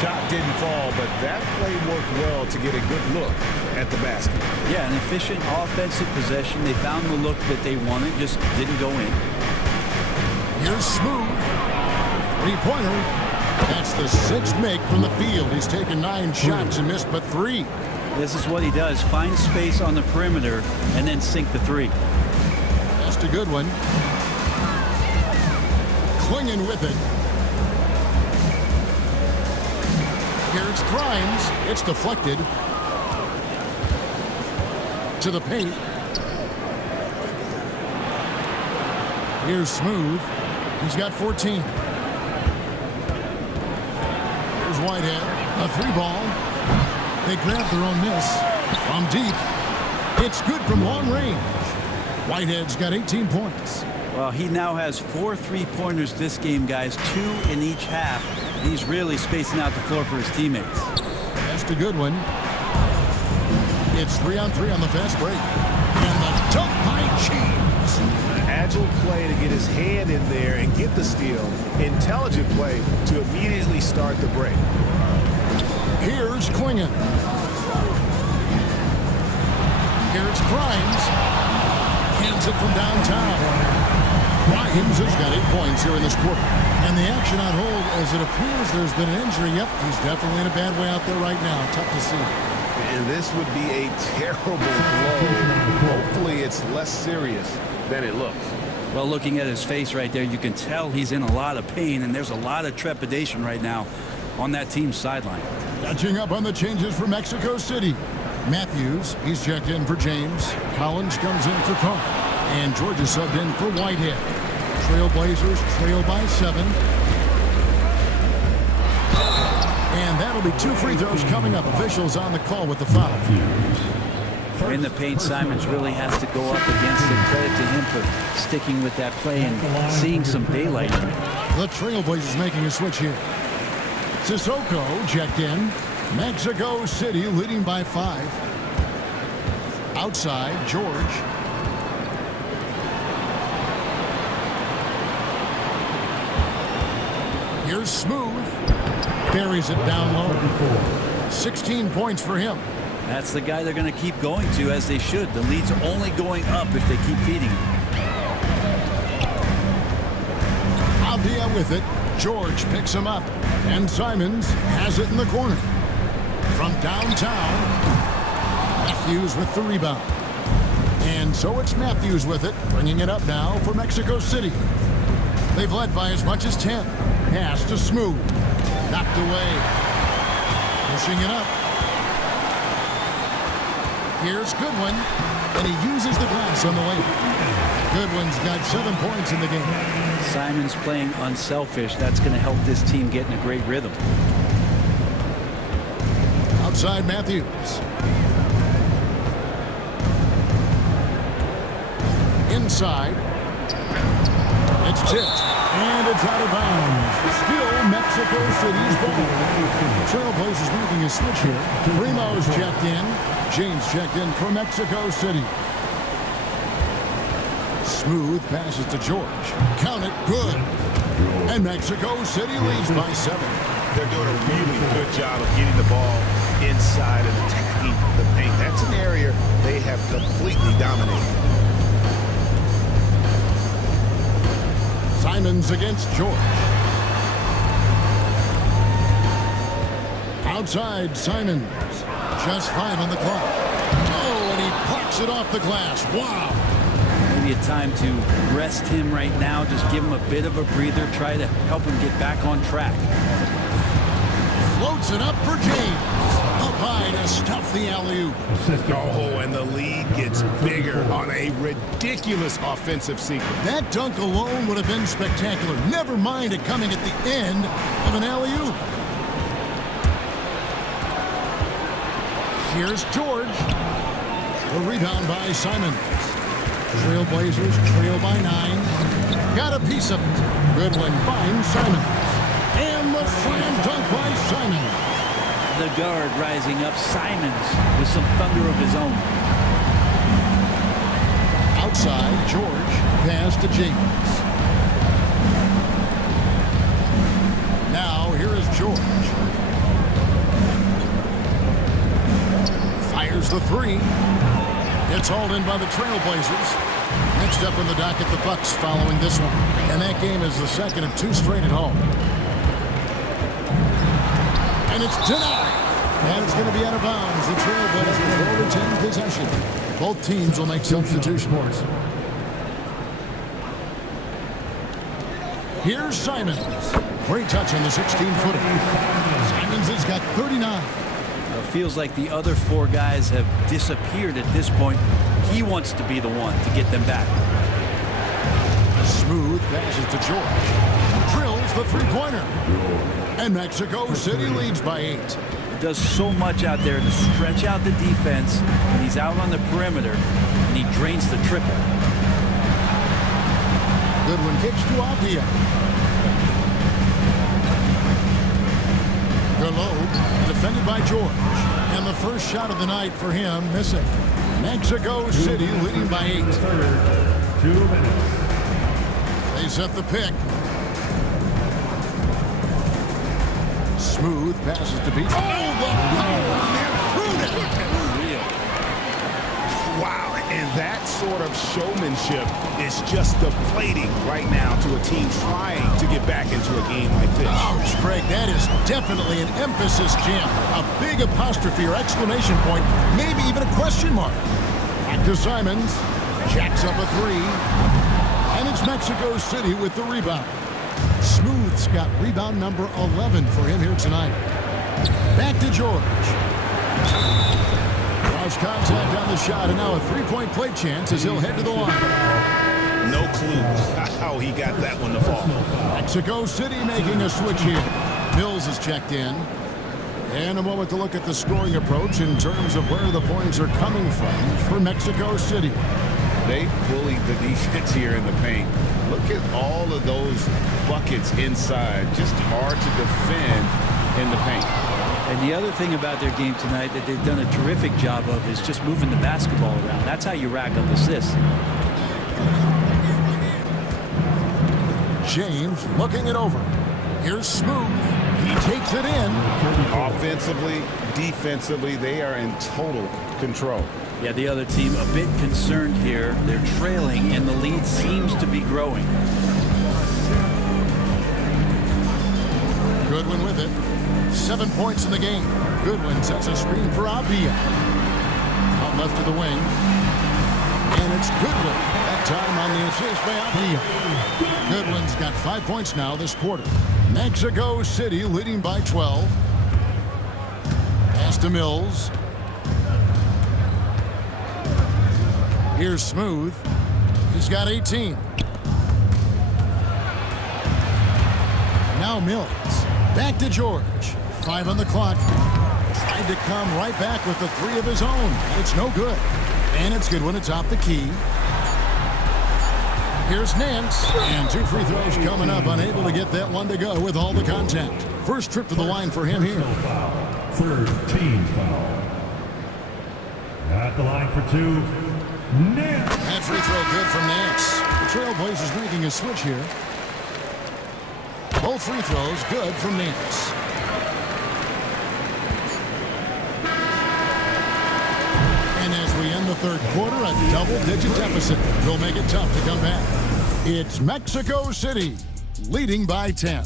Shot didn't fall, but that play worked well to get a good look at the basket. Yeah, an efficient offensive possession. They found the look that they wanted, just didn't go in. Here's Smooth. Three-pointer. That's the 6th make from the field. He's taken 9 shots and missed but 3. This is what he does. Find space on the perimeter and then sink the 3. That's a good one. Klingon with it. Here's Grimes. It's deflected. To the paint. Here's Smooth. He's got 14. Here's Whitehead. A 3-ball. They grab their own miss. From deep. It's good from long range. Whitehead's got 18 points. Well, he now has 4 3-pointers this game, guys. 2 in each half. He's really spacing out the floor for his teammates. That's a good one. It's 3-on-3 on the fast break. And the dunk by James. An agile play to get his hand in there and get the steal. Intelligent play to immediately start the break. Here's Klingon. Here's Grimes. Hands it from downtown. Grimes has got 8 points here in this quarter. And the action on hold as it appears there's been an injury. Yep, he's definitely in a bad way out there right now. Tough to see. And this would be a terrible blow. Hopefully it's less serious than it looks. Well, looking at his face right there, you can tell he's in a lot of pain, and there's a lot of trepidation right now on that team's sideline. Catching up on the changes for Mexico City. Matthews, he's checked in for James. Collins comes in for Carr. And Georgia subbed in for Whitehead. Trailblazers trail by 7. And that'll be 2 free throws coming up. Officials on the call with the foul. In the paint, Simons really has to go up against it. Credit to him for sticking with that play and seeing some daylight. The Trailblazers making a switch here. Sissoko checked in. Mexico City leading by 5. Outside, George. Here's Smooth. Buries it down low. 16 points for him. That's the guy they're going to keep going to, as they should. The lead's only going up if they keep feeding him. Avdia with it. George picks him up. And Simons has it in the corner. From downtown, Matthews with the rebound. And so it's Matthews with it, bringing it up now for Mexico City. They've led by as much as 10. Pass to Smooth. Knocked away. Pushing it up. Here's Goodwin, and he uses the glass on the way. Goodwin's got 7 points in the game. Simons playing unselfish. That's going to help this team get in a great rhythm. Outside Matthews. Inside. It's tipped, and it's out of bounds. Still Mexico City's ball. Trailblazers making a switch here. Primo's checked in. James checked in for Mexico City. Smooth passes to George. Count it, good. And Mexico City leads by 7. They're doing a really good job of getting the ball inside and attacking the paint. That's an area they have completely dominated. Simons against George. Outside, Simons. Just 5 on the clock. Oh, and he plucks it off the glass. Wow. Maybe a time to rest him right now. Just give him a bit of a breather. Try to help him get back on track. Floats it up for James. Up high to stuff the alley-oop. Oh, and the lead gets bigger on a ridiculous offensive sequence. That dunk alone would have been spectacular. Never mind it coming at the end of an alley-oop. Here's George. The rebound by Simons. Trailblazers trail by 9. Got a piece of it. Goodwin finds Simons. And the slam dunk by Simons. The guard rising up. Simons with some thunder of his own. Outside, George. Pass to James. Now, here is George. Fires the 3. It's hauled in by the Trailblazers. Next up in the docket, the Bucks following this one. And that game is the second of 2 straight at home. And it's denied. And it's going to be out of bounds. The Trailblazers will retain possession. Both teams will make substitutions. Here's Simons. Great touch on the 16-footer. Simons has got 39. It feels like the other 4 guys have disappeared at this point. He wants to be the one to get them back. Smooth passes to George. Drills the 3-pointer. And Mexico City leads by 8. He does so much out there to stretch out the defense when he's out on the perimeter, and he drains the triple. Goodwin kicks to Avdia. Gallo, defended by George. And the first shot of the night for him, missing. Mexico City leading by 8. 2 minutes. They set the pick. Smooth passes to Beach. Oh, the power on that Wow, and that sort of showmanship is just deflating right now to a team trying to get back into a game like this. Ouch, Greg, that is definitely an emphasis jam. A big apostrophe or exclamation point, maybe even a question mark. Back to Simons, jacks up a three, and it's Mexico City with the rebound. Smooth's got rebound number 11 for him here tonight. Back to George. Lost contact on the shot, and now a three-point play chance as he'll head to the line. No clue how he got that one to fall. Mexico City making a switch here. Mills is checked in. And a moment to look at the scoring approach in terms of where the points are coming from for Mexico City. They bullied the defense here in the paint. Look at all of those buckets inside. Just hard to defend in the paint. And the other thing about their game tonight that they've done a terrific job of is just moving the basketball around. That's how you rack up assists. James looking it over. Here's Smooth. He takes it in. Offensively, defensively, they are in total control. Yeah, the other team a bit concerned here. They're trailing, and the lead seems to be growing. Goodwin with it. 7 points in the game. Goodwin sets a screen for Avdia. Out left to the wing. And it's Goodwin. That time on the assist by Avdia. Goodwin's got 5 points now this quarter. Mexico City leading by 12. Pass to Mills. Here's Smooth. He's got 18. Now Mills. Back to George. 5 on the clock. Tried to come right back with the 3 of his own. It's no good. And it's Goodwin atop the key. Here's Nance. And 2 free throws coming up. Unable to get that one to go with all the contact. First trip to the line for him here. Third team foul. At the line for 2, Nance. That free throw good from Nance. The Trailblazers making a switch here. Both free throws good from Nance. And as we end the third quarter, a double-digit deficit will make it tough to come back. It's Mexico City leading by 10.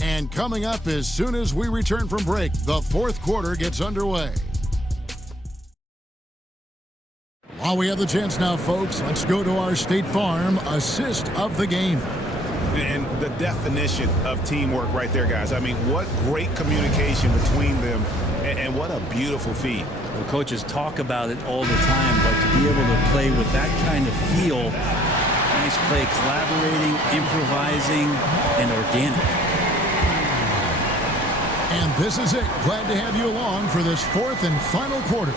And coming up as soon as we return from break, the fourth quarter gets underway. While we have the chance now, folks, let's go to our State Farm assist of the game. And the definition of teamwork right there, guys. I mean, what great communication between them, and what a beautiful feed. Well, coaches talk about it all the time, but to be able to play with that kind of feel, nice play, collaborating, improvising, and organic. And this is it. Glad to have you along for this fourth and final quarter.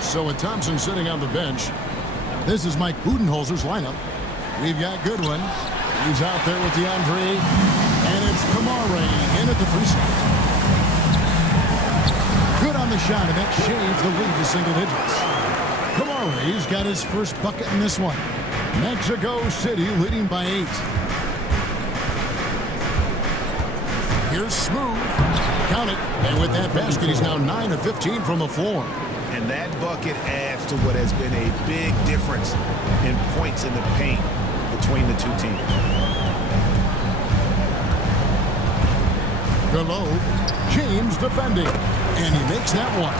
So with Thompson sitting on the bench, this is Mike Budenholzer's lineup. We've got Goodwin. He's out there with DeAndre, and it's Kamare in at the 3 spot. Good on the shot, and that shaves the lead to single digits. Kamare's got his first bucket in this one. Mexico City leading by 8. Here's Smooth. Count it. And with that basket, he's now 9 of 15 from the floor. And that bucket adds to what has been a big difference in points in the paint between the two teams. Below, James defending, and he makes that one.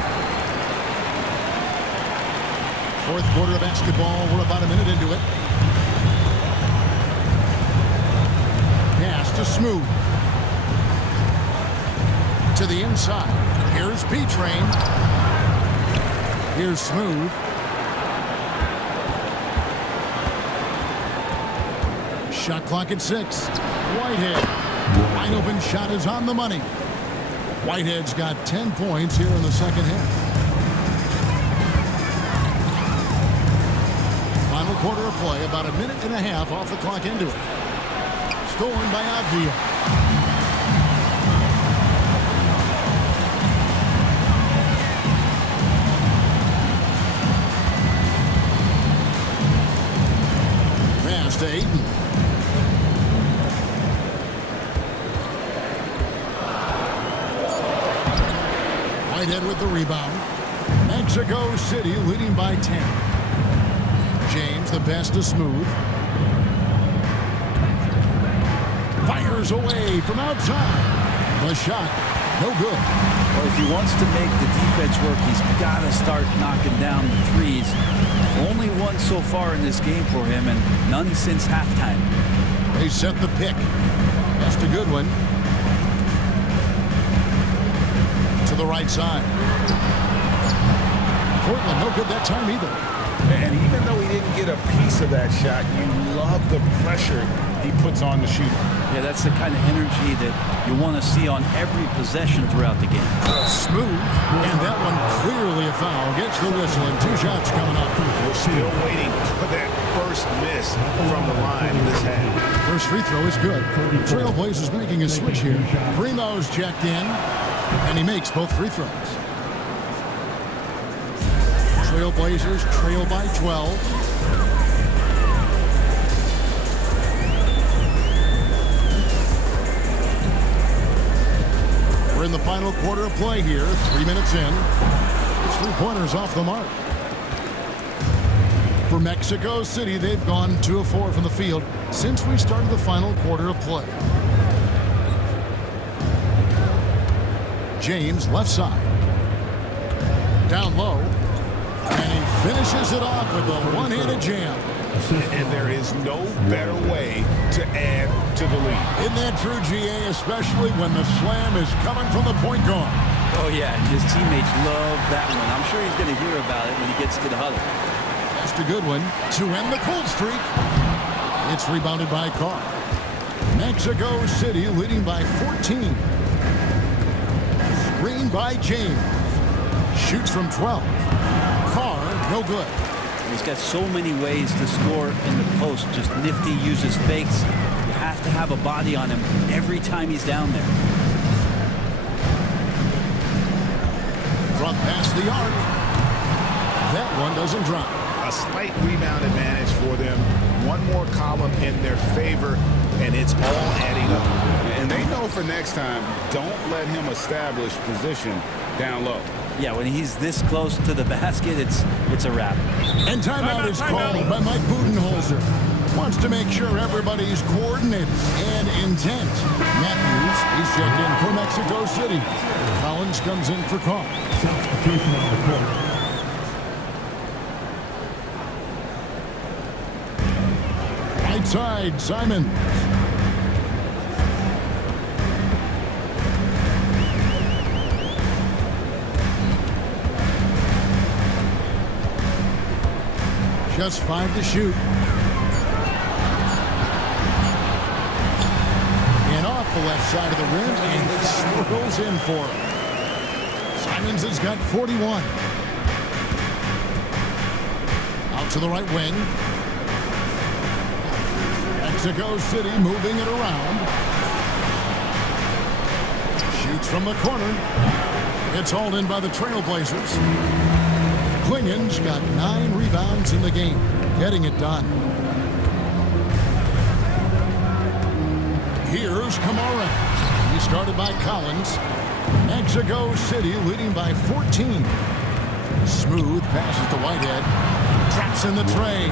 Fourth quarter of basketball, we're about a minute into it. Pass to Smooth. To the inside. Here's B-Train. Here's Smooth. Shot clock at 6. Whitehead. Wide open shot is on the money. Whitehead's got 10 points here in the second half. Final quarter of play, about a minute and a half off the clock into it. Stolen by Avdia. Pass to Ayton. Whitehead with the rebound. Mexico City leading by 10. James, the best to Smooth. Fires away from outside. The shot, no good. Well, if he wants to make the defense work, he's got to start knocking down the threes. Only one so far in this game for him, and none since halftime. They set the pick. That's a good one. To the right side. Portland, no good that time either. And even though he didn't get a piece of that shot, you love the pressure he puts on the shooter. Yeah, that's the kind of energy that you want to see on every possession throughout the game. Smooth, and that one clearly a foul. Gets the whistle, and 2 shots coming up. We're still waiting for that first miss from the line this half. First free throw is good. Trailblazers making a switch here. Primo's checked in, and he makes both free throws. Trailblazers trail by 12. We're in the final quarter of play here. 3 minutes in. 3-pointers off the mark. For Mexico City, they've gone 2 of 4 from the field since we started the final quarter of play. James, left side. Down low. And he finishes it off with a one-handed jam. And there is no better way to add to the lead. Isn't that true, GA, especially when the slam is coming from the point guard? Oh, yeah, his teammates love that one. I'm sure he's going to hear about it when he gets to the huddle. That's a good one to end the cold streak. It's rebounded by Carr. Mexico City leading by 14. Screen by James. Shoots from 12. Carr, no good. He's got so many ways to score in the post. Just nifty, uses fakes. You have to have a body on him every time he's down there. Front past the arc. That one doesn't drop. A slight rebound advantage for them. One more column in their favor, and it's all adding up. And they know for next time, don't let him establish position down low. Yeah, when he's this close to the basket, it's a wrap. And timeout is called by Mike Budenholzer. Wants to make sure everybody's coordinated and intent. Matthews is checked in for Mexico City. Collins comes in for Carr. Substitution on the court. Right side, Simon. Just 5 to shoot. And off the left side of the rim, and it swirls in for him. Simons has got 41. Out to the right wing. Mexico City moving it around. Shoots from the corner. It's hauled in by the Trailblazers. Klingen's got 9 rebounds in the game, getting it done. Here's Kamara. He started by Collins. Mexico City leading by 14. Smooth passes to Whitehead. Traps in the tray.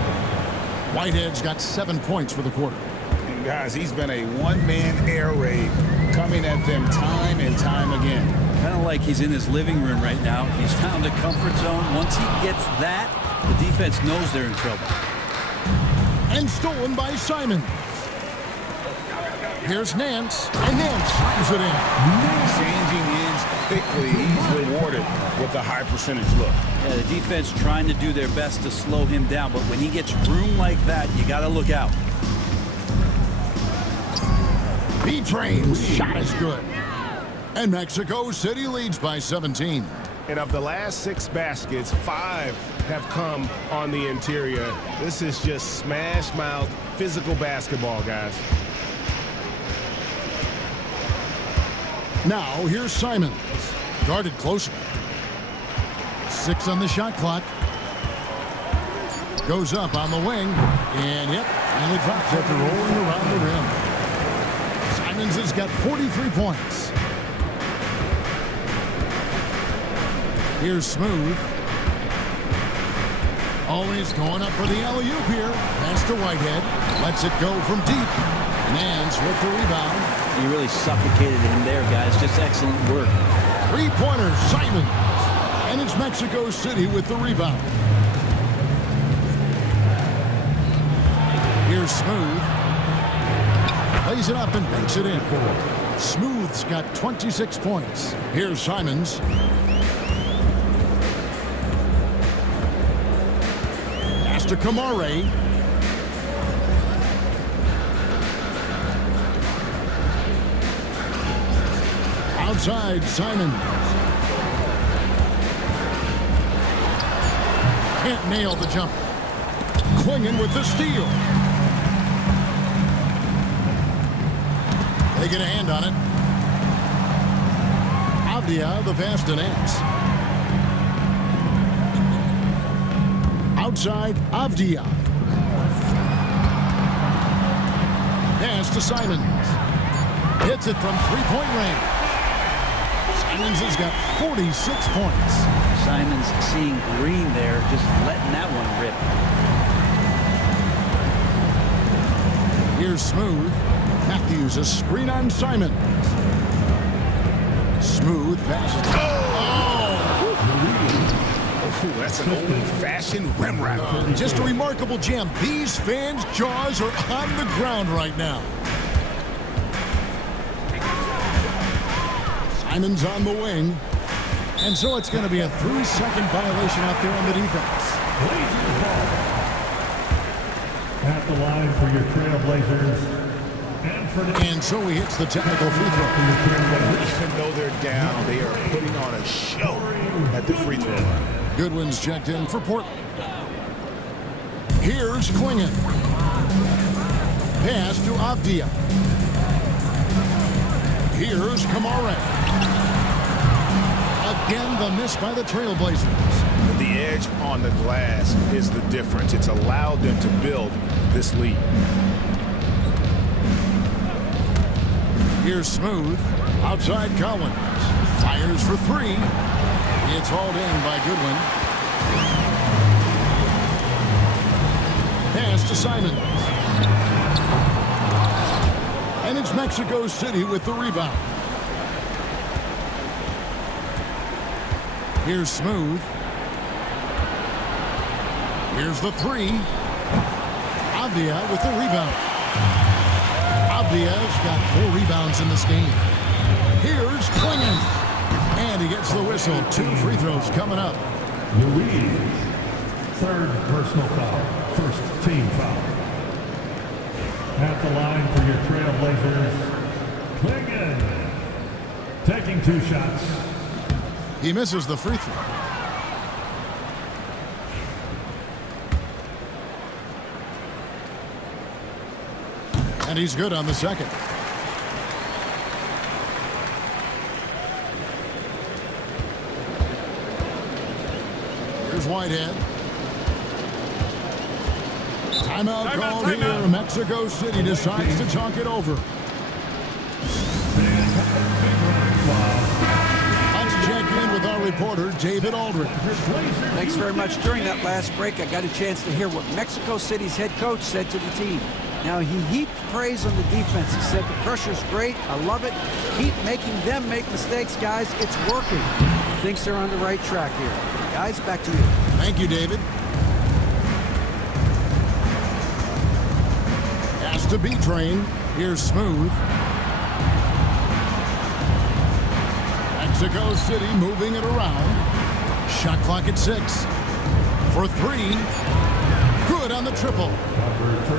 Whitehead's got 7 points for the quarter. And guys, he's been a one-man air raid coming at them time and time again. Kind of like he's in his living room right now. He's found a comfort zone. Once he gets that, the defense knows they're in trouble. And stolen by Simon. Here's Nance, and Nance slams it in. Changing ends quickly, he's rewarded with a high percentage look. Yeah, the defense trying to do their best to slow him down, but when he gets room like that, you got to look out. B-Train's shot is good. And Mexico City leads by 17. And of the last 6 baskets, 5 have come on the interior. This is just smash mouth, physical basketball, guys. Now, here's Simons. Guarded closer. 6 on the shot clock. Goes up on the wing. And yep, and it drops after rolling around the rim. Simons has got 43 points. Here's Smooth. Always going up for the alley-oop here. Pass to Whitehead. Lets it go from deep. Nance with the rebound. You really suffocated him there, guys. Just excellent work. Three-pointer, Simon. And it's Mexico City with the rebound. Here's Smooth. Lays it up and banks it in. Smooth's got 26 points. Here's Simons. Pass to Kamare. Outside, Simon. Can't nail the jumper. Klingon with the steal. They get a hand on it. Avdia, the pass to Nance. Outside, Avdia. Pass to Simons. Hits it from three-point range. Simons has got 46 points. Simons seeing green there, just letting that one rip. Here's Smooth. Matthews, a screen on Simon. Smooth passes. Oh, that's an old-fashioned rim wrap. Just a remarkable jam. These fans' jaws are on the ground right now. Simon's on the wing. And so it's going to be a 3-second violation out there on the defense. At the line for your Trailblazers. And so he hits the technical free throw. Even though they're down, they are putting on a show at the free throw line. Goodwin's checked in for Portland. Here's Klingon. Pass to Avdia. Here's Kamare. Again, the miss by the Trailblazers. The edge on the glass is the difference. It's allowed them to build this lead. Here's Smooth. Outside Collins. Fires for three. It's hauled in by Goodwin. Pass to Simons. And it's Mexico City with the rebound. Here's Smooth. Here's the three. Avdia with the rebound. Avdia's got 4 rebounds in this game. Here's Klingon. And he gets the whistle. 2 free throws coming up. Louise, third personal foul, first team foul. At the line for your Trailblazers, Klingon, taking 2 shots. He misses the free throw. And he's good on the second. Here's Whitehead. Timeout called here. Mexico City decides to talk it over. Let's check in with our reporter, David Aldridge. Thanks very much. During that last break, I got a chance to hear what Mexico City's head coach said to the team. Now, he heaped praise on the defense. He said, the pressure's great. I love it. Keep making them make mistakes, guys. It's working. He thinks they're on the right track here. Guys, back to you. Thank you, David. Pass to B-Train. Here's Smooth. Mexico City moving it around. Shot clock at 6. For 3. Good on the triple.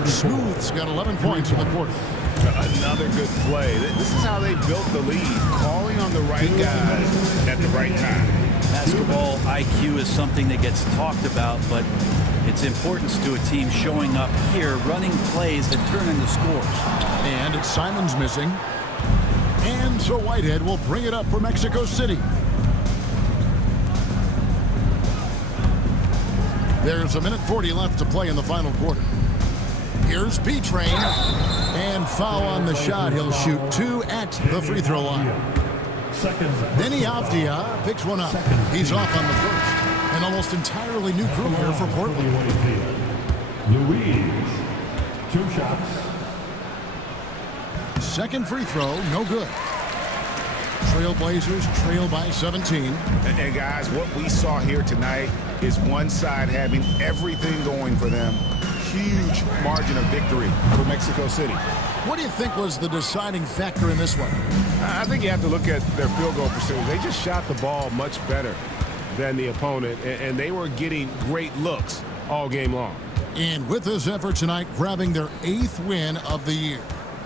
Smooth's got 11 points in the quarter. Another good play. This is how they built the lead, calling on the right guys at the right time. Basketball IQ is something that gets talked about, but its importance to a team showing up here, running plays that turn into scores. And it's Simons missing. And so Whitehead will bring it up for Mexico City. There's 1:40 left to play in the final quarter. Here's B-Train. And foul on the shot. He'll shoot 2 at the free throw line. Second. Denny Avdia picks one up. He's off on the first. An almost entirely new crew here for Portland. Louise, 2 shots. Second free throw, no good. Trailblazers trail by 17. And guys, what we saw here tonight is one side having everything going for them. Huge margin of victory for Mexico City. What do you think was the deciding factor in this one? I think you have to look at their field goal percentage. They just shot the ball much better than the opponent, and they were getting great looks all game long. And with this effort tonight, grabbing their 8th win of the year.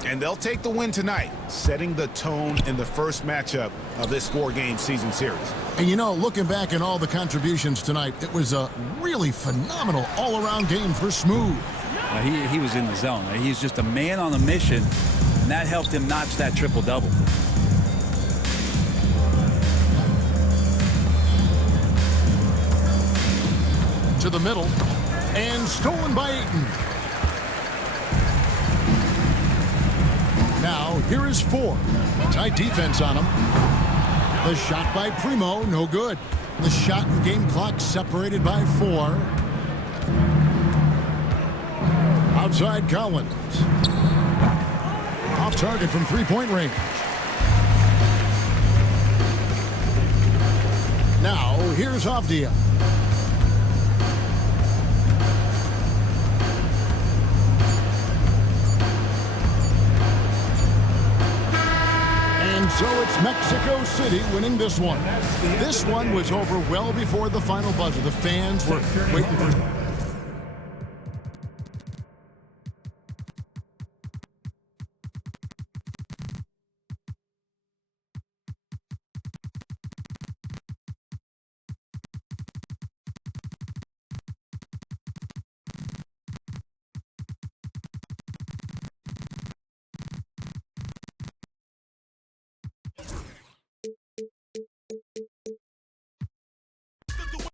And they'll take the win tonight, setting the tone in the first matchup of this 4-game season series. And you know, looking back at all the contributions tonight, it was a really phenomenal all-around game for Smooth. He was in the zone. He's just a man on a mission, and that helped him notch that triple-double. To the middle, and stolen by Ayton. Now, here is 4. Tight defense on him. The shot by Primo, no good. The shot and game clock separated by 4. Outside Collins. Off target from 3-point range. Now, here's Avdia. And so it's Mexico City winning this one. This one was over well before the final buzzer. The fans were waiting for